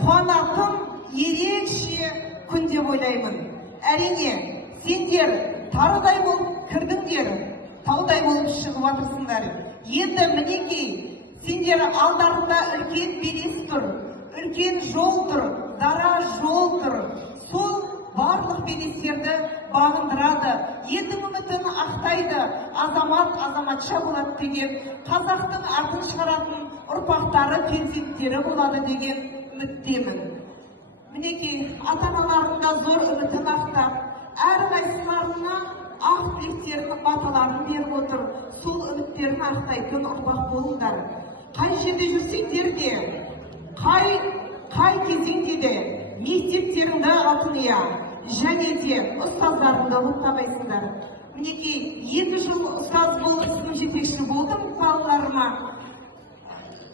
қуанатын ерекше күн деп ойлаймын. Әрине, сендер тарыдай болып кірдіңдер, таудай болып шығып жатырсыңдар. Енді мінекей, сендер алдарында үлкен белес тұр, үлкен жол тұр, дара жол тұр. Сол барлық белестерді бағындырады, елдің үмітін ақтайды, азамат азаматша болады деген, қазақтың атын шығаратын ұрпақтары, перзенттері болады деген үміттемін. Мінекей, ата-аналарында зор үмітін ақтап, әрқайсыларына ақ тілектерінің баталарын беріп отыр. Сол үміттерін ақтайтын ұрпақ болыңдар. Қай жерде жүрсеңдер де, қай кезеңде де мектептеріңді алтыния, және де ұстаздарыңды ұмытпайсыңдар. Мінекей, 2 жыл ұстаз болып сынып жетекші болдым балаларыма.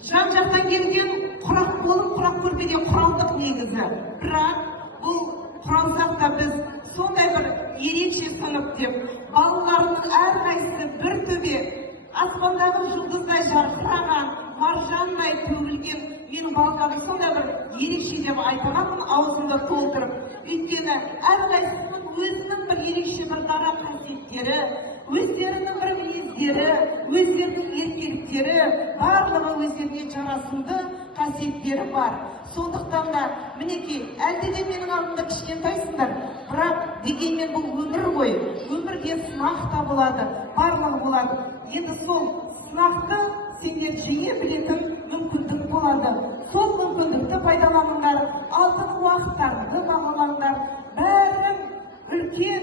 Жан-жақтан келген құрақ болып, құрақ көрпеде құралдық негізі. Бірақ бұл құралсақ та біз сондай бір ерекше сынып деп, балаларының әрқайсысы бір төбе, аспандағы жұлдыздай жарқыраған, маржандай төгілген менің балаларым сондай бір ерекше деп айтамын, аузымды толтырып. Өйткені әрқайсысының өзінің бір ерекше бір дара қасиеттері, өздерінің бір мінездері, өздерінің ерекшеліктері, барлығы өздеріне жарасымды қасиеттері бар. Сондықтан да мінекей, әлде де менің алдымда кішкентайсыңдар, бірақ дегенмен бұл өмір ғой, өмірде сынақ та болады, барлығы болады. Енді сол сынақты сендер жиі білетін мүмкіндік болады. Сол мүмкіндікті пайдаланыңдар, алтын уақыттарыңды бағалаңдар, бәрін үлкен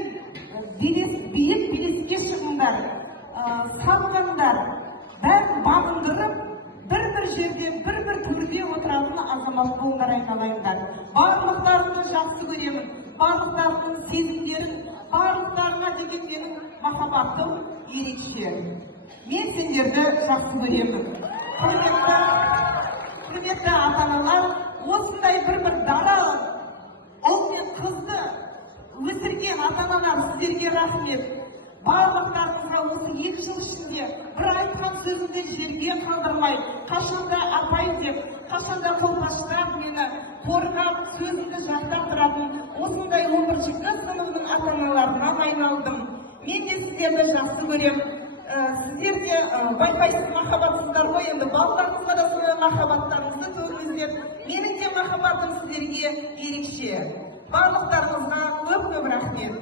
биік белеске шығыңдар, самғаңдар, бәрін бағындырып, бір жерде, бір төрде отыратын азамат болыңдар, айналайындар. Барлықтарыңды жақсы көремін, барлықтарының сезімдерін, барлықтарына деген менің махаббатым ерекше. Мен сендерді жақсы көремін. Құрметті ата-аналар, осындай бір дара ұл мен қызды өсірген ата-аналар, сіздерге рахмет. Барлықтарыңызға осы 2 жыл ішінде бір айтқан сөзімді жерге қалдырмай, қашанда апайым деп, қашанда қолпаштап мені қорғап, сөзімді жақтап тұратын осындай 11-ші сыныбының ата-аналарынан айналдым. Мен де сіздерді жақсы көремін. Сіздер де байқайсыз махаббатсыздар ғой, енді балаларыңызға да сондай махаббаттарыңызды төгіңіздер. Менің де махаббатым сіздерге ерекше. Барлықтарыңызға көп рахмет.